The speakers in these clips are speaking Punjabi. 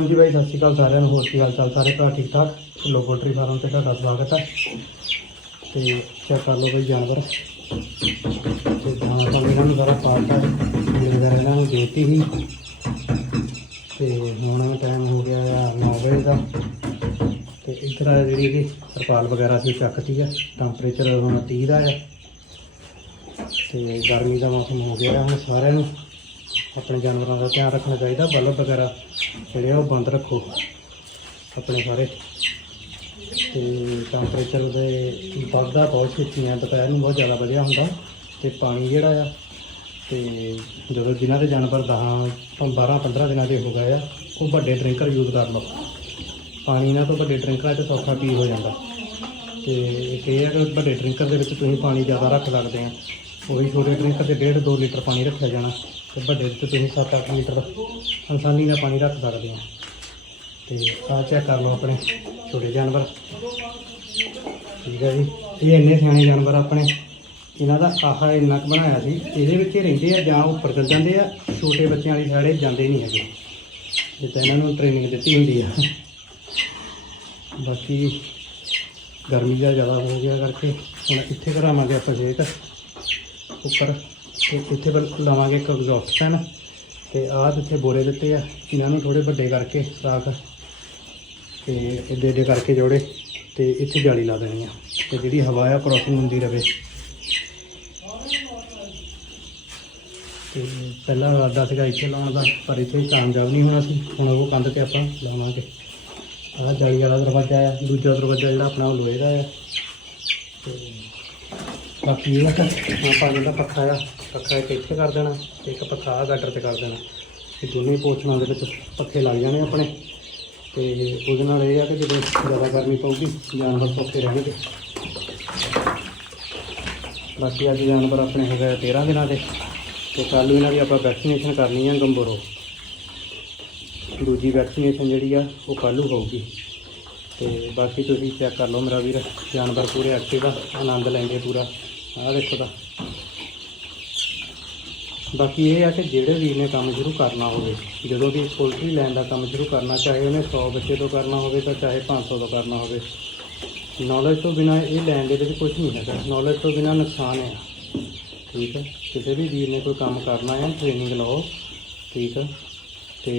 ਹਾਂਜੀ ਬਾਈ, ਸਤਿ ਸ਼੍ਰੀ ਅਕਾਲ ਸਾਰਿਆਂ ਨੂੰ, ਹੋਰ ਕੀ ਹਾਲ ਚਾਲ? ਸਾਰੇ ਭਰਾ ਠੀਕ ਠਾਕ? ਲੋ ਪੋਲਟਰੀ ਫਾਰਮ ਤੇ ਤੁਹਾਡਾ ਸਵਾਗਤ ਹੈ। ਤੇ ਚੈੱਕ ਕਰ ਲਓ ਬਈ ਜਾਨਵਰ। ਤੇ ਦਾਣਾ ਤਾਂ ਇਹਨਾਂ ਨੂੰ ਸਾਰਾ ਪਾਤਾ ਜਿਹੜਾ ਇਹਨਾਂ ਨੂੰ ਦੇਤੀ ਸੀ। ਤੇ ਹੁਣ ਟਾਈਮ ਹੋ ਗਿਆ ਆ 9 ਵਜੇ ਦਾ। ਤੇ ਇੱਧਰ ਆ ਜਿਹੜੀ ਇਹਦੀ ਤਰਪਾਲ ਵਗੈਰਾ ਸੀ ਉਹ ਚੱਕਤੀ ਆ। ਟੈਂਪਰੇਚਰ ਹੁਣ 30 ਦਾ ਆ। ਤੇ ਗਰਮੀ ਦਾ ਮੌਸਮ ਹੋ ਗਿਆ ਹੁਣ ਸਾਰਿਆਂ ਨੂੰ। ਆਪਣੇ ਜਾਨਵਰਾਂ ਦਾ ਧਿਆਨ ਰੱਖਣਾ ਚਾਹੀਦਾ, ਬਲਬ ਵਗੈਰਾ ਜਿਹੜੇ ਆ ਉਹ ਬੰਦ ਰੱਖੋ ਆਪਣੇ ਸਾਰੇ। ਤੇ ਟੈਂਪਰੇਚਰ ਦੇ ਵੱਧਦਾ ਬਹੁਤ ਛੇਤੀ ਹੈ ਦੁਪਹਿਰ ਨੂੰ ਬਹੁਤ ਜ਼ਿਆਦਾ ਵਧਿਆ ਹੁੰਦਾ। ਤੇ ਪਾਣੀ ਜਿਹੜਾ ਆ, ਤੇ ਜਦੋਂ ਜਿਨ੍ਹਾਂ ਦੇ ਜਾਨਵਰ 10 12 15 ਦਿਨਾਂ ਦੇ ਹੋ ਗਏ ਆ, ਉਹ ਵੱਡੇ ਡਰਿੰਕਰ ਯੂਜ਼ ਕਰ ਲਓ। ਪਾਣੀ ਇਹਨਾਂ ਤੋਂ ਵੱਡੇ ਡਰਿੰਕਰਾਂ 'ਚ ਸੌਖਾ ਪੀ ਹੋ ਜਾਂਦਾ। ਤੇ ਇੱਕ ਇਹ ਹੈ ਕਿ ਵੱਡੇ ਡਰਿੰਕਰ ਦੇ ਵਿੱਚ ਤੁਸੀਂ ਪਾਣੀ ਜ਼ਿਆਦਾ ਰੱਖ ਸਕਦੇ ਆ। ਉਹੀ ਛੋਟੇ ਡਰਿੰਕਰ 'ਤੇ 1.5 2 ਲੀਟਰ ਪਾਣੀ ਰੱਖਿਆ ਜਾਣਾ। ਤੇ ਵੱਡੇ ਵਿੱਚ ਤੁਸੀਂ 7-8 ਲੀਟਰ ਆਸਾਨੀ ਨਾਲ ਪਾਣੀ ਰੱਖ ਸਕਦੇ ਆ ਤੇ ਆਹ ਚੈੱਕ ਕਰ ਲਓ ਆਪਣੇ ਛੋਟੇ ਜਾਨਵਰ। ਠੀਕ ਹੈ ਜੀ। ਇਹ ਇੰਨੇ ਸਿਆਣੇ ਜਾਨਵਰ ਆਪਣੇ। ਇਹਨਾਂ ਦਾ ਆਹਾ ਇੰਨਾ ਕੁ ਬਣਾਇਆ ਸੀ। ਇਹਦੇ ਵਿੱਚ ਹੀ ਰਹਿੰਦੇ ਆ ਜਾਂ ਉੱਪਰ ਚਲ ਜਾਂਦੇ ਆ, ਛੋਟੇ ਬੱਚਿਆਂ ਵਾਲੀ ਸਾਈਡ ਇਹ ਜਾਂਦੇ ਨਹੀਂ ਹੈਗੇ। ਜੇ ਤਾਂ ਇਹਨਾਂ ਨੂੰ ਟ੍ਰੇਨਿੰਗ ਦਿੱਤੀ ਹੁੰਦੀ ਆ। ਬਾਕੀ ਗਰਮੀ ਦਾ ਜ਼ਿਆਦਾ ਹੋ ਗਿਆ ਕਰਕੇ ਹੁਣ ਇੱਥੇ ਕਰਾਵਾਂਗੇ ਆਪਾਂ ਸੇਕ ਉੱਪਰ ਤੇ ਇੱਥੇ ਪਰ ਲਵਾਂਗੇ ਇੱਕ ਐਗਜ਼ੌਸਟ ਫੈਨ ਤੇ ਆਹ ਜਿੱਥੇ ਬੋਰੇ ਦਿੱਤੇ ਆ। ਇਹਨਾਂ ਨੂੰ ਥੋੜੇ ਵੱਡੇ ਕਰਕੇ ਰਾਖ ਤੇ ਏਡੇ ਏਡੇ ਕਰਕੇ ਜੋੜੇ ਤੇ ਇੱਥੇ ਜਾਲੀ ਲਾ ਦੇਣੀ ਆ ਤੇ ਜਿਹੜੀ ਹਵਾ ਆ ਕ੍ਰੋਸਿੰਗ ਹੁੰਦੀ ਰਵੇ। ਤੇ ਪਹਿਲਾਂ ਇਰਾਦਾ ਸੀਗਾ ਇੱਥੇ ਲਾਉਣ ਦਾ, ਪਰ ਇੱਥੇ ਕਾਮਯਾਬ ਨਹੀਂ ਹੋਣਾ ਸੀ। ਹੁਣ ਉਹ ਕੰਧ ਤੇ ਆਪਾਂ ਲਾਵਾਂਗੇ। ਆਹ ਜਾਲੀ ਵਾਲਾ ਦਰਵਾਜ਼ਾ ਆ, ਦੂਜਾ ਦਰਵਾਜ਼ਾ ਜਿਹੜਾ ਆਪਣਾ ਉਹ ਲੋਹੇ ਦਾ ਆ। ਤੇ ਬਾਕੀ ਇਹ ਆਪਾਂ ਜਿਹੜਾ ਪੱਖਾ ਆ ਪੱਖਾ ਇੱਕ ਇੱਥੇ ਕਰ ਦੇਣਾ ਤੇ ਇੱਕ ਪੱਖਾ ਆ ਗਾਡਰ ਤੇ ਕਰ ਦੇਣਾ। ਇਹ ਦੋਨੇ ਪੋਰਸ਼ਨਾਂ ਦੇ ਵਿੱਚ ਪੱਖੇ ਲੱਗ ਜਾਣੇ ਆਪਣੇ। ਤੇ ਉਹਦੇ ਨਾਲ ਇਹ ਆ ਕਿ ਜਦੋਂ ਜ਼ਿਆਦਾ ਗਰਮੀ ਪਊਗੀ, ਜਾਨਵਰ ਸੌਖੇ ਰਹਿਣਗੇ। ਬਾਕੀ ਅੱਜ ਜਾਨਵਰ ਆਪਣੇ ਹੈਗੇ ਆ 13 ਦਿਨਾਂ ਦੇ, ਤੇ ਕੱਲ੍ਹ ਇਹਨਾਂ ਦੀ ਆਪਾਂ ਵੈਕਸੀਨੇਸ਼ਨ ਕਰਨੀ ਆ ਗੰਬੋਰੋ ਦੂਜੀ ਵੈਕਸੀਨੇਸ਼ਨ ਜਿਹੜੀ ਆ, ਉਹ ਕੱਲ੍ਹ ਨੂੰ ਹੋਊਗੀ। ਤੇ ਬਾਕੀ ਤੁਸੀਂ ਚੈੱਕ ਕਰ ਲਓ ਮੇਰਾ ਵੀਰ, ਜਾਨਵਰ ਪੂਰੇ ਐਕਟਿਵ ਆ, ਆਨੰਦ ਲੈਂਦੇ ਪੂਰਾ। ਆਹ ਦੇਖੋ ਤਾਂ। ਬਾਕੀ ਇਹ ਆ ਕਿ ਜਿਹੜੇ ਵੀਰ ਨੇ ਕੰਮ ਸ਼ੁਰੂ ਕਰਨਾ ਹੋਵੇ, ਜਦੋਂ ਵੀ ਪੋਲਟਰੀ ਲੈਣ ਦਾ ਕੰਮ ਸ਼ੁਰੂ ਕਰਨਾ, ਚਾਹੇ ਉਹਨੇ 100 ਬੱਚੇ ਤੋਂ ਕਰਨਾ ਹੋਵੇ ਤਾਂ ਚਾਹੇ 500 ਤੋਂ ਕਰਨਾ ਹੋਵੇ। ਨੌਲੇਜ ਤੋਂ ਬਿਨਾ ਇਹ ਲੈਣ ਦੇ ਵਿੱਚ ਕੁਝ ਨਹੀਂ ਹੈਗਾ। ਨੌਲੇਜ ਤੋਂ ਬਿਨਾ ਨੁਕਸਾਨ ਹੈ। ਠੀਕ ਹੈ? ਕਿਸੇ ਵੀ ਵੀਰ ਨੇ ਕੋਈ ਕੰਮ ਕਰਨਾ ਹੈ ਟ੍ਰੇਨਿੰਗ ਲਓ। ਠੀਕ ਹੈ? ਤੇ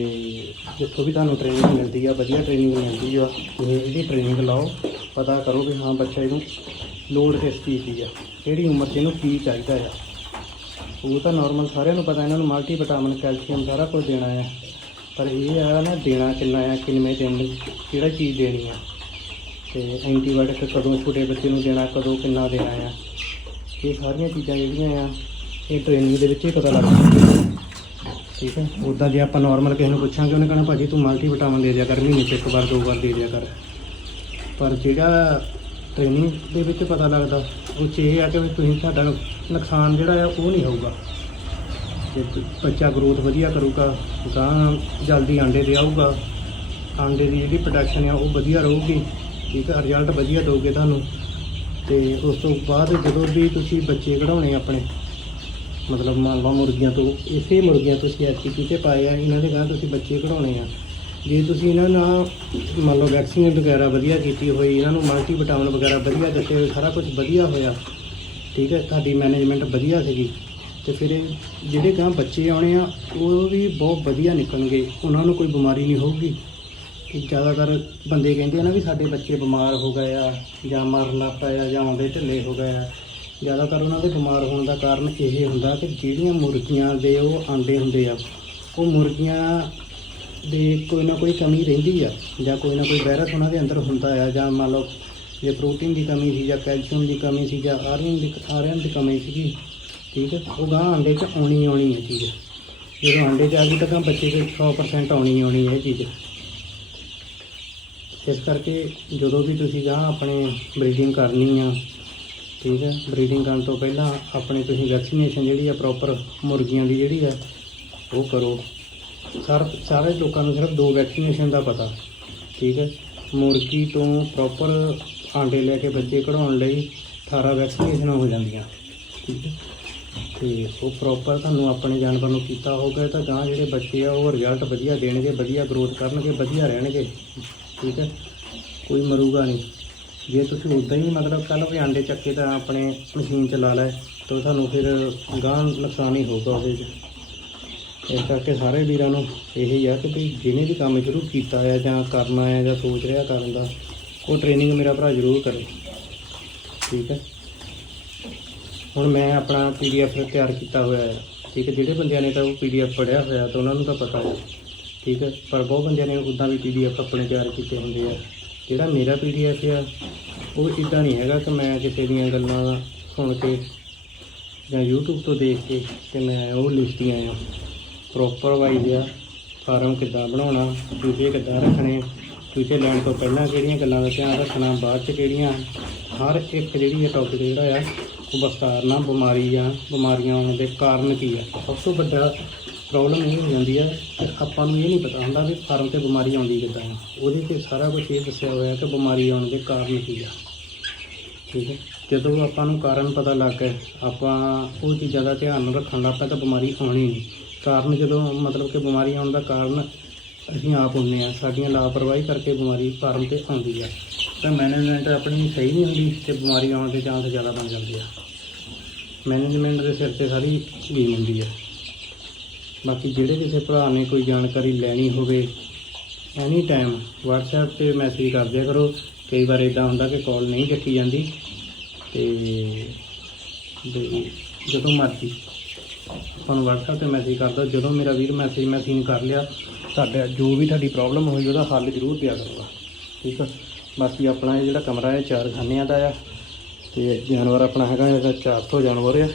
ਜਿੱਥੋਂ ਵੀ ਤੁਹਾਨੂੰ ਟ੍ਰੇਨਿੰਗ ਮਿਲਦੀ ਆ, ਵਧੀਆ ਟ੍ਰੇਨਿੰਗ ਮਿਲਦੀ ਆ, ਤੁਸੀਂ ਇਹਦੀ ਟ੍ਰੇਨਿੰਗ ਲਾਓ। ਪਤਾ ਕਰੋ ਵੀ ਹਾਂ ਬੱਚਾ ਇਹਨੂੰ ਲੋੜ ਕਿਸ ਚੀਜ਼ ਦੀ ਆ, ਕਿਹੜੀ ਉਮਰ 'ਚ ਇਹਨੂੰ ਕੀ ਚਾਹੀਦਾ ਆ। ਉਹ ਤਾਂ ਨਾਰਮਲ ਸਾਰਿਆਂ ਨੂੰ ਪਤਾ, ਇਹਨਾਂ ਨੂੰ ਮਲਟੀ ਵਿਟਾਮਿਨ ਕੈਲਸ਼ੀਅਮ ਸਾਰਾ ਕੁਝ ਦੇਣਾ ਆ। ਪਰ ਇਹ ਆ ਨਾ, ਦੇਣਾ ਕਿੰਨਾ ਆ, ਕਿੰਨੇ ਦਿਨ ਲਈ, ਕਿਹੜਾ ਚੀਜ਼ ਦੇਣੀ ਆ। ਤੇ ਐਂਟੀਬਾਇਓਟਿਕ ਕਦੋਂ ਛੋਟੇ ਬੱਚੇ ਨੂੰ ਦੇਣਾ, ਕਦੋਂ ਕਿੰਨਾ ਦੇਣਾ ਆ। ਇਹ ਸਾਰੀਆਂ ਚੀਜ਼ਾਂ ਜਿਹੜੀਆਂ ਆ, ਇਹ ਟ੍ਰੇਨਿੰਗ ਦੇ ਵਿੱਚ ਹੀ ਪਤਾ ਲੱਗਦਾ ਠੀਕ ਹੈ ਉੱਦਾਂ ਜੇ ਆਪਾਂ ਨਾਰਮਲ ਕਿਸੇ ਨੂੰ ਪੁੱਛਾਂਗੇ, ਉਹਨੇ ਕਹਣਾ, ਭਾਜੀ, ਤੂੰ ਮਲਟੀ ਵਿਟਾਮਿਨ ਦੇ ਦਿਆ ਕਰ, ਮਹੀਨੇ 'ਚ ਇੱਕ ਵਾਰ, ਦੋ ਵਾਰ ਦੇ ਦਿਆ ਕਰ। ਪਰ ਜਿਹੜਾ ਟ੍ਰੇਨਿੰਗ ਦੇ ਵਿੱਚ ਪਤਾ ਲੱਗਦਾ ਉਹ 'ਚ ਇਹ ਆ ਕਿ ਵੀ ਤੁਸੀਂ ਤੁਹਾਡਾ ਨੁਕਸਾਨ ਜਿਹੜਾ ਆ ਉਹ ਨਹੀਂ ਹੋਊਗਾ। ਤੇ ਬ- ਬੱਚਾ ਗਰੋਥ ਵਧੀਆ ਕਰੂਗਾ ਗਾਂ ਜਲਦੀ ਆਂਡੇ ਦੇ ਆਊਗਾ। ਆਂਡੇ ਦੀ ਜਿਹੜੀ ਪ੍ਰੋਡਕਸ਼ਨ ਆ ਉਹ ਵਧੀਆ ਰਹੂਗੀ। ਠੀਕ ਆ ਰਿਜ਼ਲਟ ਵਧੀਆ ਦੋਗੇ ਤੁਹਾਨੂੰ। ਤੇ ਉਸ ਤੋਂ ਬਾਅਦ ਜਦੋਂ ਵੀ ਤੁਸੀਂ ਬੱਚੇ ਕਢਾਉਣੇ ਆਪਣੇ, ਮਤਲਬ ਮੰਨ ਲਓ ਮੁਰਗੀਆਂ ਤੋਂ, ਇਸੇ ਮੁਰਗੀਆਂ ਤੁਸੀਂ ਐਚਪੀ ਤੇ ਪਾਏ ਆ, ਇਹਨਾਂ ਦੇ ਗਾਂ ਤੁਸੀਂ ਬੱਚੇ ਕਢਾਉਣੇ ਆ। ਜੇ ਤੁਸੀਂ ਇਹਨਾਂ ਨਾਲ ਮੰਨ ਲਓ ਵੈਕਸੀਨ ਵਗੈਰਾ ਵਧੀਆ ਕੀਤੀ ਹੋਈ, ਇਹਨਾਂ ਨੂੰ ਮਲਟੀ ਵਿਟਾਮਿਨ ਵਗੈਰਾ ਵਧੀਆ ਦਿੱਤੇ ਹੋਏ, ਸਾਰਾ ਕੁਝ ਵਧੀਆ ਹੋਇਆ, ਠੀਕ ਹੈ, ਤੁਹਾਡੀ ਮੈਨੇਜਮੈਂਟ ਵਧੀਆ ਸੀਗੀ, ਤੇ ਫਿਰ ਜਿਹੜੇ ਗਾਂ ਬੱਚੇ ਆਉਣੇ ਆ, ਉਹ ਵੀ ਬਹੁਤ ਵਧੀਆ ਨਿਕਲਣਗੇ, ਉਹਨਾਂ ਨੂੰ ਕੋਈ ਬਿਮਾਰੀ ਨਹੀਂ ਹੋਊਗੀ। ਕਿ ਜ਼ਿਆਦਾਤਰ ਬੰਦੇ ਕਹਿੰਦੇ ਆ ਨਾ ਵੀ ਸਾਡੇ ਬੱਚੇ ਬਿਮਾਰ ਹੋ ਗਏ ਆ, ਜਾਂ ਮਰਨ ਲੱਗ ਪਏ ਆ ਜਾਂ ਆਉਂਦੇ ਢਿੱਲੇ ਹੋ ਗਏ ਆ। ਜ਼ਿਆਦਾਤਰ ਉਹਨਾਂ ਦੇ ਬਿਮਾਰ ਹੋਣ ਦਾ ਕਾਰਨ ਇਹ ਹੁੰਦਾ ਕਿ ਜਿਹੜੀਆਂ ਮੁਰਗੀਆਂ ਦੇ ਉਹ ਆਂਡੇ ਹੁੰਦੇ ਆ, ਉਹ ਮੁਰਗੀਆਂ ਦੇ ਕੋਈ ਨਾ ਕੋਈ ਕਮੀ ਰਹਿੰਦੀ ਆ ਜਾਂ ਕੋਈ ਨਾ ਕੋਈ ਵਾਇਰਸ ਉਹਨਾਂ ਦੇ ਅੰਦਰ ਹੁੰਦਾ ਆ ਜਾਂ ਮੰਨ ਲਓ ਜੇ ਪ੍ਰੋਟੀਨ ਦੀ ਕਮੀ ਸੀ ਜਾਂ ਕੈਲਸ਼ੀਅਮ ਦੀ ਕਮੀ ਸੀ ਜਾਂ ਆਇਰਨ ਦੀ ਆਇਰਨ ਦੀ ਕਮੀ ਸੀਗੀ, ਠੀਕ ਹੈ ਉਹ ਗਾਂ ਆਂਡੇ 'ਚ ਆਉਣੀ ਆਉਣੀ ਹੈ ਚੀਜ਼। ਜਦੋਂ ਆਂਡੇ 'ਚ ਆ ਗਈ ਤਾਂ ਗਾਂ ਬੱਚੇ ਦੇ 100% ਆਉਣੀ ਆਉਣੀ ਹੈ ਚੀਜ਼। ਇਸ ਕਰਕੇ ਜਦੋਂ ਵੀ ਤੁਸੀਂ ਗਾਂ ਆਪਣੇ ਬਰੀਡਿੰਗ ਕਰਨੀ ਆ, ਠੀਕ ਹੈ ਬਰੀਡਿੰਗ ਕਰਨ ਤੋਂ ਪਹਿਲਾਂ ਆਪਣੇ ਤੁਸੀਂ ਵੈਕਸੀਨੇਸ਼ਨ ਜਿਹੜੀ ਆ ਪ੍ਰੋਪਰ ਮੁਰਗੀਆਂ ਦੀ ਜਿਹੜੀ ਆ, ਉਹ ਕਰੋ। ਸਰ, ਸਾਰੇ ਲੋਕਾਂ ਨੂੰ ਸਿਰਫ ਦੋ ਵੈਕਸੀਨੇਸ਼ਨ ਦਾ ਪਤਾ, ਠੀਕ ਹੈ? ਮੁਰਗੀ ਤੋਂ ਪ੍ਰੋਪਰ ਆਂਡੇ ਲੈ ਕੇ ਬੱਚੇ ਕਢਾਉਣ ਲਈ 18 ਵੈਕਸੀਨੇਸ਼ਨ ਹੋ ਜਾਂਦੀਆਂ, ਠੀਕ ਹੈ? ਤੇ ਉਹ ਪ੍ਰੋਪਰ ਤੁਹਾਨੂੰ ਆਪਣੇ ਜਾਨਵਰ ਨੂੰ ਕੀਤਾ ਹੋਊਗਾ, ਤਾਂ ਗਾਂ ਜਿਹੜੇ ਬੱਚੇ ਆ, ਉਹ ਰਿਜ਼ਲਟ ਵਧੀਆ ਦੇਣਗੇ, ਵਧੀਆ ਗਰੋਥ ਕਰਨਗੇ, ਵਧੀਆ ਰਹਿਣਗੇ, ਠੀਕ ਹੈ? ਕੋਈ ਮਰੂਗਾ ਨਹੀਂ। ਜੇ ਤੁਸੀਂ ਉਦਾਂ ਹੀ ਮਤਲਬ ਕੱਲ ਵੀ ਆਂਡੇ ਚੱਕੇ ਤਾਂ ਆਪਣੇ ਮਸ਼ੀਨ ਚ ਲਾ ਲੈ, ਤਾਂ ਤੁਹਾਨੂੰ ਫਿਰ ਗਾਂ ਨੁਕਸਾਨ ਹੀ ਹੋਊਗਾ ਉਹਦੇ 'ਚ। ਇਸ ਕਰਕੇ ਸਾਰੇ ਵੀਰਾਂ ਨੂੰ ਇਹੀ ਆ ਕਿ ਵੀ ਜਿਹਨੇ ਵੀ ਕੰਮ ਸ਼ੁਰੂ ਕੀਤਾ ਆ ਜਾਂ ਕਰਨਾ ਆ ਜਾਂ ਸੋਚ ਰਿਹਾ ਕਰਨ ਦਾ, ਉਹ ਟ੍ਰੇਨਿੰਗ ਮੇਰਾ ਭਰਾ ਜ਼ਰੂਰ ਕਰੇ। ਠੀਕ ਹੈ ਹੁਣ ਮੈਂ ਆਪਣਾ ਪੀਡੀਐਫ ਤਿਆਰ ਕੀਤਾ ਹੋਇਆ ਹੈ ਠੀਕ ਹੈ ਜਿਹੜੇ ਬੰਦਿਆਂ ਨੇ ਤਾਂ ਉਹ ਪੀਡੀਐਫ ਪੜ੍ਹਿਆ ਹੋਇਆ, ਤਾਂ ਉਹਨਾਂ ਨੂੰ ਤਾਂ ਪਤਾ ਹੈ ਠੀਕ ਹੈ ਪਰ ਬਹੁਤ ਬੰਦਿਆਂ ਨੇ ਉਦਾਂ ਵੀ ਪੀਡੀਐਫ ਆਪਣੇ ਤਿਆਰ ਕੀਤੇ ਹੁੰਦੇ ਆ। ਜਿਹੜਾ ਮੇਰਾ ਪੀਡੀਐਫ ਆ, ਉਹ ਇਦਾਂ ਨਹੀਂ ਹੈਗਾ ਕਿ ਮੈਂ ਕਿਸੇ ਦੀਆਂ ਗੱਲਾਂ ਸੁਣ ਕੇ ਜਾਂ YouTube ਤੋਂ ਦੇਖ ਕੇ ਤੇ ਮੈਂ ਉਹ ਲਿਖਤੀਆਂ ਆ ਪ੍ਰੋਪਰ ਵਾਈਜ਼ ਆ ਫਾਰਮ ਕਿੱਦਾਂ ਬਣਾਉਣਾ ਚੂਚੇ ਕਿੱਦਾਂ ਰੱਖਣੇ ਚੂਚੇ ਲੈਣ ਤੋਂ ਪਹਿਲਾਂ ਕਿਹੜੀਆਂ ਗੱਲਾਂ ਦਾ ਧਿਆਨ ਰੱਖਣਾ, ਬਾਅਦ ਚ ਕਿਹੜੀਆਂ, ਹਰ ਇੱਕ ਜਿਹੜੀ ਇਹ ਟੌਪਿਕ ਜਿਹੜਾ ਆ, ਉਹ ਵਿਸਤਾਰਨਾ ਬਿਮਾਰੀ ਆ ਬਿਮਾਰੀਆਂ ਆਉਣ ਦੇ ਕਾਰਨ ਕੀ ਆ। ਸਭ ਤੋਂ ਵੱਡਾ ਪ੍ਰੋਬਲਮ ਇਹ ਹੋ ਜਾਂਦੀ ਹੈ ਕਿ ਆਪਾਂ ਨੂੰ ਇਹ ਨਹੀਂ ਪਤਾ ਹੁੰਦਾ ਵੀ ਫਾਰਮ ਤੇ ਬਿਮਾਰੀ ਆਉਂਦੀ ਕਿੱਦਾਂ ਆ। ਉਹਦੇ ਤੇ ਸਾਰਾ ਕੁਝ ਇਹ ਦੱਸਿਆ ਹੋਇਆ ਕਿ ਬਿਮਾਰੀ ਆਉਣ ਦੇ ਕਾਰਨ ਕੀ ਆ। ਠੀਕ ਹੈ ਜਦੋਂ ਆਪਾਂ ਨੂੰ ਕਾਰਨ ਪਤਾ ਲੱਗ ਗਿਆ, ਆਪਾਂ ਉਹ ਚੀਜ਼ਾਂ ਦਾ ਧਿਆਨ ਰੱਖਣ ਲੱਗ ਪਏ ਤਾਂ ਬਿਮਾਰੀ ਆਉਣੀ ਨਹੀਂ। ਕਾਰਨ ਜਦੋਂ ਮਤਲਬ ਕਿ ਬਿਮਾਰੀ ਆਉਣ ਦਾ ਕਾਰਨ ਅਸੀਂ ਆਪ ਹੁੰਦੇ ਆ, ਸਾਡੀਆਂ ਲਾਪਰਵਾਹੀ ਕਰਕੇ ਬਿਮਾਰੀ ਫਾਰਮ ਤੇ ਆਉਂਦੀ ਆ। ਤਾਂ ਮੈਨੇਜਮੈਂਟ ਆਪਣੀ ਸਹੀ ਨਹੀਂ ਹੁੰਦੀ ਤੇ ਬਿਮਾਰੀ ਆਉਣ ਦੇ ਚਾਂਸ ਜ਼ਿਆਦਾ ਬਣ ਜਾਂਦੇ ਆ। ਮੈਨੇਜਮੈਂਟ ਦੇ ਸਿਰ ਤੇ ਸਾਰੀ ਗੇਮ ਹੁੰਦੀ ਆ। ਬਾਕੀ ਜਿਹੜੇ ਕਿਸੇ ਭਰਾ ਨੇ ਕੋਈ ਜਾਣਕਾਰੀ ਲੈਣੀ ਹੋਵੇ ਐਨੀ ਟਾਈਮ WhatsApp ਤੇ ਮੈਸੇਜ ਕਰ ਦਿਆ ਕਰੋ। ਕਈ ਵਾਰ ਇਦਾਂ ਹੁੰਦਾ ਕਿ ਕਾਲ ਨਹੀਂ ਚੱਕੀ ਜਾਂਦੀ ਤੇ ਜਦੋਂ ਮਰਜ਼ੀ। ਤੁਹਾਨੂੰ WhatsApp ਤੇ ਮੈਸੇਜ ਕਰਦਾ, ਜਦੋਂ ਮੇਰਾ ਵੀਰ ਮੈਸੇਜ ਮੈਂ ਸੀਨ ਕਰ ਲਿਆ, ਤੁਹਾਡਾ ਜੋ ਵੀ ਤੁਹਾਡੀ ਪ੍ਰੋਬਲਮ ਹੋਈ, ਉਹਦਾ ਹੱਲ ਜ਼ਰੂਰ ਪਿਆ ਕਰੂੰਗਾ। ਠੀਕ ਆ? ਬਾਕੀ ਆਪਣਾ ਇਹ ਜਿਹੜਾ ਕਮਰਾ ਹੈ, ਚਾਰ ਖਾਨਿਆਂ ਦਾ ਆ, ਤੇ ਜਾਨਵਰ ਆਪਣਾ ਹੈਗਾ, ਇਹਦਾ 400 ਜਾਨਵਰ ਆ।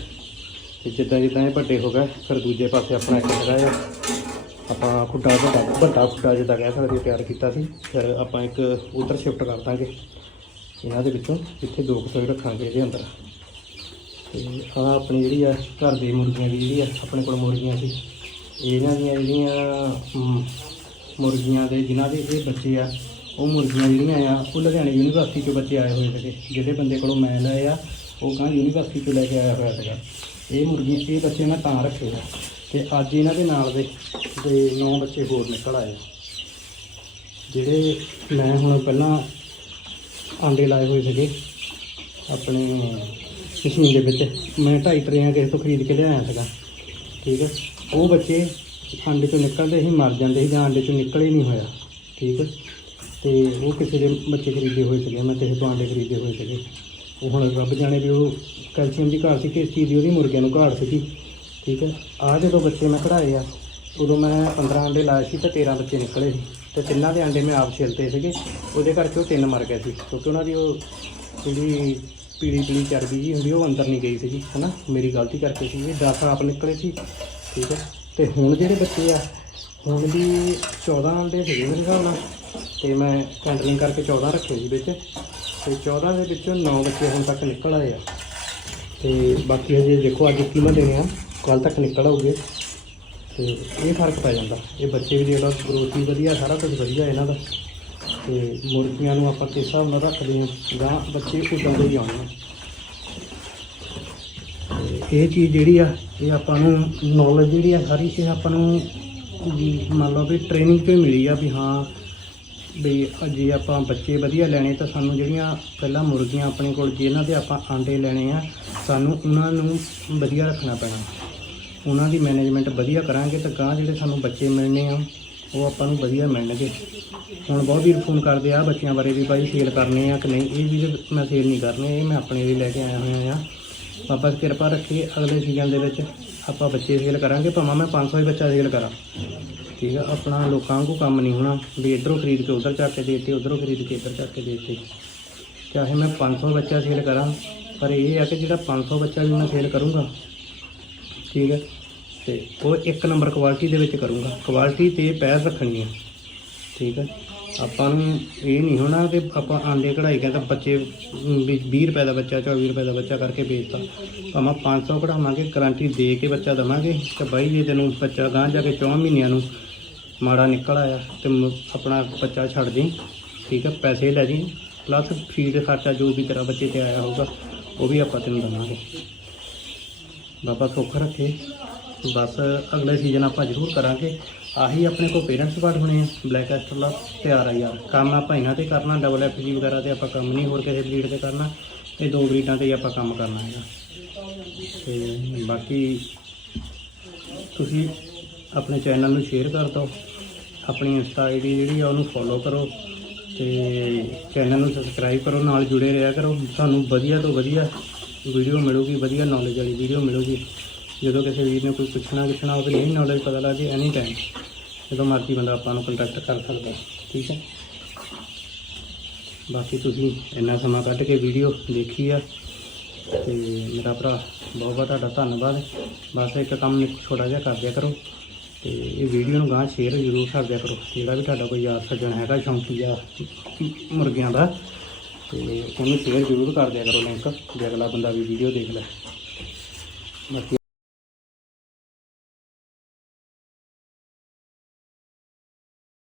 ਤੇ ਜਿੱਦਾਂ ਜਿੱਦਾਂ ਇਹ ਵੱਡੇ ਹੋ ਗਏ, ਫਿਰ ਦੂਜੇ ਪਾਸੇ ਆਪਣਾ ਇੱਕ ਹੈਗਾ ਆ, ਆਪਾਂ ਖੁੱਡਾ ਵੱਡਾ ਵੱਡਾ ਖੁੱਡਾ ਜਿੱਦਾਂ ਕਹਿ ਸਕਦੇ ਹਾਂ ਤਿਆਰ ਕੀਤਾ ਸੀ। ਫਿਰ ਆਪਾਂ ਇੱਕ ਉਧਰ ਸ਼ਿਫਟ ਕਰ ਦਾਂਗੇ, ਇਹਨਾਂ ਦੇ ਵਿੱਚੋਂ, ਇੱਥੇ ਦੋ ਕੁ ਰੱਖਾਂਗੇ ਇਹਦੇ ਅੰਦਰ। ਤੇ ਆਹ ਆਪਣੀ ਜਿਹੜੀ ਆ ਘਰ ਦੇ ਮੁਰਗੀਆਂ ਦੀ ਜਿਹੜੀ ਆ, ਆਪਣੇ ਕੋਲ ਮੁਰਗੀਆਂ ਸੀ। ਇਹਨਾਂ ਦੀਆਂ ਜਿਹੜੀਆਂ ਮੁਰਗੀਆਂ ਦੇ ਜਿਨ੍ਹਾਂ ਦੇ ਇਹ ਬੱਚੇ ਆ, ਉਹ ਮੁਰਗੀਆਂ ਜਿਹੜੀਆਂ ਆ, ਉਹ ਲੁਧਿਆਣੇ ਯੂਨੀਵਰਸਿਟੀ ਚੋਂ ਬੱਚੇ ਆਏ ਹੋਏ ਸੀਗੇ। ਜਿਹੜੇ ਬੰਦੇ ਕੋਲੋਂ ਮੈਂ ਲਏ ਆ, ਉਹ ਕਹਾਂ ਯੂਨੀਵਰਸਿਟੀ ਚੋਂ ਲੈ ਕੇ ਆਇਆ ਹੋਇਆ ਸੀਗਾ। ਇਹ ਮੁਰਗੀਆਂ, ਇਹ ਬੱਚੇ ਮੈਂ ਤਾਂ ਰੱਖੇ ਆ। ਤੇ ਅੱਜ ਇਹਨਾਂ ਦੇ ਨਾਲ ਦੇ ਦੇ ਨੌ ਬੱਚੇ ਹੋਰ ਨਿਕਲ ਆਏ ਜਿਹੜੇ ਮੈਂ ਹੁਣ ਪਹਿਲਾਂ ਆਂਡੇ ਲਾਏ ਹੋਏ ਸੀਗੇ, ਆਪਣੇ ਮਸ਼ੀਨ ਦੇ ਵਿੱਚ ਮੈਂ ਢਾਈ ਟਰੇਆਂ ਕਿਸੇ ਤੋਂ ਖਰੀਦ ਕੇ ਲਿਆਇਆ ਸੀਗਾ, ਠੀਕ ਹੈ ਉਹ ਬੱਚੇ ਆਂਡੇ ਚੋਂ ਨਿਕਲਦੇ ਹੀ ਮਰ ਜਾਂਦੇ ਸੀ ਜਾਂ ਆਂਡੇ ਚੋਂ ਨਿਕਲ ਹੀ ਨਹੀਂ ਹੋਇਆ, ਠੀਕ ਹੈ ਤੇ ਉਹ ਕਿਸੇ ਦੇ ਬੱਚੇ ਖਰੀਦੇ ਹੋਏ ਸੀਗੇ, ਮੈਂ ਕਿਸੇ ਤੋਂ ਆਂਡੇ ਖਰੀਦੇ ਹੋਏ ਸੀਗੇ। ਉਹ ਹੁਣ ਰੱਬ ਜਾਣੇ ਵੀ ਉਹ ਕੈਲਸ਼ੀਅਮ ਦੀ ਘਾਟ ਸੀ ਕਿਸ ਚੀਜ਼ ਦੀ ਉਹਦੀ ਮੁਰਗਿਆਂ ਨੂੰ ਘਾਟ ਸੀਗੀ, ਠੀਕ ਹੈ ਆਹ ਜਦੋਂ ਬੱਚੇ ਮੈਂ ਕਢਾਏ ਆ, ਉਦੋਂ ਮੈਂ 15 ਅੰਡੇ ਲਾਏ ਸੀ ਤੇ 13 ਬੱਚੇ ਨਿਕਲੇ ਸੀ। ਤੇ ਤਿੰਨਾਂ ਦੇ ਅੰਡੇ ਮੈਂ ਆਪ ਛਿਲਤੇ ਸੀਗੇ, ਉਹਦੇ ਕਰਕੇ ਉਹ ਤਿੰਨ ਮਰ ਗਏ ਸੀ, ਕਿਉਂਕਿ ਉਹਨਾਂ ਦੀ ਉਹ ਜਿਹੜੀ ਪੀਲੀ ਪੀਲੀ ਚਰਬੀ ਜੀ ਹੁੰਦੀ, ਉਹ ਅੰਦਰ ਨਹੀਂ ਗਈ ਸੀਗੀ, ਹਨਾ? ਮੇਰੀ ਗਲਤੀ ਕਰਕੇ ਸੀ ਇਹ 10 ਆਪ ਨਿਕਲੇ ਸੀ, ਠੀਕ ਹੈ? ਤੇ ਹੁਣ ਜਿਹੜੇ ਬੱਚੇ ਆ, ਹੁਣ ਵੀ 14 ਦੇ ਸੀਗੇ ਮੇਰੇ ਹਿਸਾਬ ਨਾਲ, ਤੇ ਮੈਂ ਕੈਂਡਲਿੰਗ ਕਰਕੇ 14 ਰੱਖੇ ਸੀ ਵਿੱਚ, ਤੇ 14 ਦੇ ਵਿੱਚੋਂ 9 ਬੱਚੇ ਹੁਣ ਤੱਕ ਨਿਕਲ ਆਏ ਆ। ਤੇ ਬਾਕੀ ਹਜੇ ਦੇਖੋ ਅੱਜ ਕੀ ਕੀਮਤ ਦੇਣੇ ਆ ਕੱਲ ਤੱਕ ਨਿਕਲ ਆਉਗੇ। ਤੇ ਇਹ ਫ਼ਰਕ ਪੈ ਜਾਂਦਾ, ਇਹ ਬੱਚੇ ਵੀ ਦੇਖ ਲਓ ਗਰੋਥ ਵੀ ਵਧੀਆ, ਸਾਰਾ ਕੁਝ ਵਧੀਆ ਇਹਨਾਂ ਦਾ। ਤੇ ਮੁਰਗੀਆਂ ਨੂੰ ਆਪਾਂ ਕਿਸ ਹਿਸਾਬ ਨਾਲ ਰੱਖਦੇ ਹਾਂ? ਜਾਂ ਬੱਚੇ ਉਦਾਂ ਦੇ ਹੀ ਆਉਣੇ। ਆ ਇਹ ਚੀਜ਼ ਜਿਹੜੀ ਆ, ਇਹ ਆਪਾਂ ਨੂੰ ਨੌਲੇਜ ਜਿਹੜੀ ਆ, ਸਾਰੀ ਇਹ ਆਪਾਂ ਨੂੰ ਵੀ ਮੰਨ ਲਓ ਵੀ ਟ੍ਰੇਨਿੰਗ ਤੋਂ ਮਿਲੀ ਆ ਵੀ ਹਾਂ ਵੀ ਜੇ ਆਪਾਂ ਬੱਚੇ ਵਧੀਆ ਲੈਣੇ ਤਾਂ ਸਾਨੂੰ ਜਿਹੜੀਆਂ ਪਹਿਲਾਂ ਮੁਰਗੀਆਂ ਆਪਣੇ ਕੋਲ ਜਿਹਨਾਂ ਦੇ ਆਪਾਂ ਆਂਡੇ ਲੈਣੇ ਆ, ਸਾਨੂੰ ਉਹਨਾਂ ਨੂੰ ਵਧੀਆ ਰੱਖਣਾ ਪੈਣਾ। ਉਹਨਾਂ ਦੀ ਮੈਨੇਜਮੈਂਟ ਵਧੀਆ ਕਰਾਂਗੇ ਤਾਂ ਗਾਂ ਜਿਹੜੇ ਸਾਨੂੰ ਬੱਚੇ ਮਿਲਣੇ ਆ ਉਹ ਆਪਾਂ ਨੂੰ ਵਧੀਆ ਮਿਲਣਗੇ। ਹੁਣ ਬਹੁਤ ਵੀਰ ਫੋਨ ਕਰਦੇ ਆ, ਬੱਚਿਆਂ ਬਾਰੇ ਵੀ ਭਾਈ ਸੇਲ ਕਰਨੇ ਆ ਕਿ ਨਹੀਂ, ਇਹ ਵੀ ਮੈਂ ਸੇਲ ਨਹੀਂ ਕਰਨੇ, ਇਹ ਮੈਂ ਆਪਣੇ ਲਈ ਲੈ ਕੇ ਆਇਆ ਹੋਇਆ ਆ। ਬਾਬਾ ਦੀ ਕਿਰਪਾ ਰੱਖੀ, ਅਗਲੇ ਸੀਜ਼ਨ ਦੇ ਵਿੱਚ ਆਪਾਂ ਬੱਚੇ ਸੇਲ ਕਰਾਂਗੇ, ਭਾਵੇਂ ਮੈਂ 500 ਹੀ ਬੱਚਾ ਸੇਲ ਕਰਾਂ। ਠੀਕ ਆ, ਆਪਣਾ ਲੋਕਾਂ ਨੂੰ ਕੰਮ ਨਹੀਂ ਹੋਣਾ, ਵੀ ਇਧਰੋਂ ਖਰੀਦ ਕੇ ਉਧਰ ਚੱਕ ਕੇ ਦੇ ਦਿੱਤੇ, ਉਧਰੋਂ ਖਰੀਦ ਕੇ ਇੱਧਰ ਚੱਕ ਕੇ ਦੇਤੇ। ਚਾਹੇ ਮੈਂ 500 ਬੱਚਾ ਸੇਲ ਕਰਾਂ, ਪਰ ਇਹ ਆ ਕਿ ਜਿਹੜਾ 500 ਬੱਚਾ ਵੀ ਮੈਂ ਸੇਲ ਕਰੂੰਗਾ। ਠੀਕ ਹੈ ਤੇ ਉਹ ਇੱਕ ਨੰਬਰ ਕੁਆਲਿਟੀ ਦੇ ਵਿੱਚ ਕਰੂੰਗਾ। ਕੁਆਲਿਟੀ ਤੇ ਪੈਰ ਰੱਖਣੀ ਹੈ ਠੀਕ ਹੈ ਆਪਾਂ ਨੂੰ ਇਹ ਨਹੀਂ ਹੋਣਾ ਕਿ ਆਪਾਂ ਆਂਡੇ ਕਢਾਈ ਗਏ ਤਾਂ ਬੱਚੇ ਅਮ, 20 ਰੁਪਏ ਦਾ ਬੱਚਾ 24 ਰੁਪਏ ਦਾ ਬੱਚਾ ਕਰਕੇ ਵੇਚਤਾ। ਭਾਵੇਂ 500 ਕਢਾਵਾਂਗੇ ਗਰੰਟੀ ਦੇ ਕੇ ਬੱਚਾ ਦਵਾਂਗੇ ਕਿ ਬਾਈ ਜੇ ਤੈਨੂੰ ਬੱਚਾ ਗਾਂ ਜਾ ਕੇ 4 ਮਹੀਨਿਆਂ ਨੂੰ ਮਾੜਾ ਨਿਕਲ ਆਇਆ ਤੇ ਮ- ਆਪਣਾ ਬੱਚਾ ਛੱਡ ਦੇ। ਠੀਕ ਹੈ ਪੈਸੇ ਲੈ ਜੀ। ਪਲੱਸ ਫੀਡ ਖਰਚਾ ਜੋ ਵੀ ਤੇਰਾ ਬੱਚੇ ਤੇ ਆਇਆ ਹੋਊਗਾ ਉਹ ਵੀ ਆਪਾਂ ਤੈਨੂੰ ਦਵਾਂਗੇ। ਬਾਬਾ ਸੁੱਖ ਰੱਖੇ। ਬਸ ਅਗਲੇ ਸੀਜ਼ਨ ਆਪਾਂ ਜ਼ਰੂਰ ਕਰਾਂਗੇ। ਆਹੀ ਆਪਣੇ ਕੋਲ ਪੇਰੈਂਟਸ ਕਾਰਡ ਹੋਣੇ ਆ। ਬਲੈਕ ਐਸਟਰ ਦਾ ਤਿਆਰ ਆ ਯਾਰ। ਕੰਮ ਆਪਾਂ ਇਹਨਾਂ ਤੇ ਕਰਨਾ ਡਬਲ ਐਫ ਜੀ ਵਗੈਰਾ ਤੇ ਆਪਾਂ ਕੰਮ ਨਹੀਂ, ਹੋਰ ਕਿਸੇ ਬਰੀਡ ਤੇ ਕਰਨਾ। ਇਹ ਦੋ ਬਰੀਡਾਂ ਤੇ ਹੀ ਆਪਾਂ ਕੰਮ ਕਰਨਾ ਹੈਗਾ। ਤੇ ਬਾਕੀ ਤੁਸੀਂ ਆਪਣੇ ਚੈਨਲ ਨੂੰ ਸ਼ੇਅਰ ਕਰ ਦਿਓ। ਆਪਣੀ ਇੰਸਟਾ ਆਈਡੀ ਜਿਹੜੀ ਆ, ਉਹਨੂੰ ਫੋਲੋ ਕਰੋ। ਤੇ ਚੈਨਲ ਨੂੰ ਸਬਸਕ੍ਰਾਈਬ ਕਰੋ, ਨਾਲ ਜੁੜੇ ਰਿਹਾ ਕਰੋ। ਤੁਹਾਨੂੰ ਵਧੀਆ ਤੋਂ ਵਧੀਆ ਵੀਡੀਓ ਮਿਲੂਗੀ, ਵਧੀਆ ਨੌਲੇਜ ਵਾਲੀ ਵੀਡੀਓ ਮਿਲੂਗੀ। ਜਦੋਂ ਕਿਸੇ ਵੀਰ ਨੇ ਕੋਈ ਪੁੱਛਣਾ ਪੁੱਛਣਾ ਹੋਵੇ, ਨਹੀਂ ਨੌਲੇਜ ਪਤਾ ਲੱਗੇ ਐਨੀ ਟਾਈਮ ਜਦੋਂ ਮਰਜ਼ੀ ਬੰਦਾ ਆਪਾਂ ਨੂੰ ਕੰਟੈਕਟ ਕਰ ਸਕਦਾ, ਠੀਕ ਹੈ? ਬਾਕੀ ਤੁਸੀਂ ਇੰਨਾ ਸਮਾਂ ਕੱਢ ਕੇ ਵੀਡੀਓ ਦੇਖੀ ਆ, ਤੇ ਮੇਰਾ ਭਰਾ, ਬਹੁਤ ਬਹੁਤ ਤੁਹਾਡਾ ਧੰਨਵਾਦ। ਬਸ ਇੱਕ ਕੰਮ ਛੋਟਾ ਜਿਹਾ ਕਰ ਦਿਆ ਕਰੋ, ਤੇ ਇਹ ਵੀਡੀਓ ਨੂੰ ਗਾਂ ਸ਼ੇਅਰ ਜ਼ਰੂਰ ਕਰ ਦਿਆ ਕਰੋ। ਜਿਹੜਾ ਵੀ ਤੁਹਾਡਾ ਕੋਈ ਯਾਰ ਸੱਜਣ ਹੈਗਾ ਸ਼ੌਂਕੀਆ ਮੁਰਗਿਆਂ ਦਾ, ਤੇ ਉਹਨੂੰ ਸ਼ੇਅਰ ਜ਼ਰੂਰ ਕਰ ਦਿਆ ਕਰੋ ਲਿੰਕ ਜੇ ਅਗਲਾ ਬੰਦਾ ਵੀ ਵੀਡੀਓ ਦੇਖ ਲੈ। ਬਾਕੀ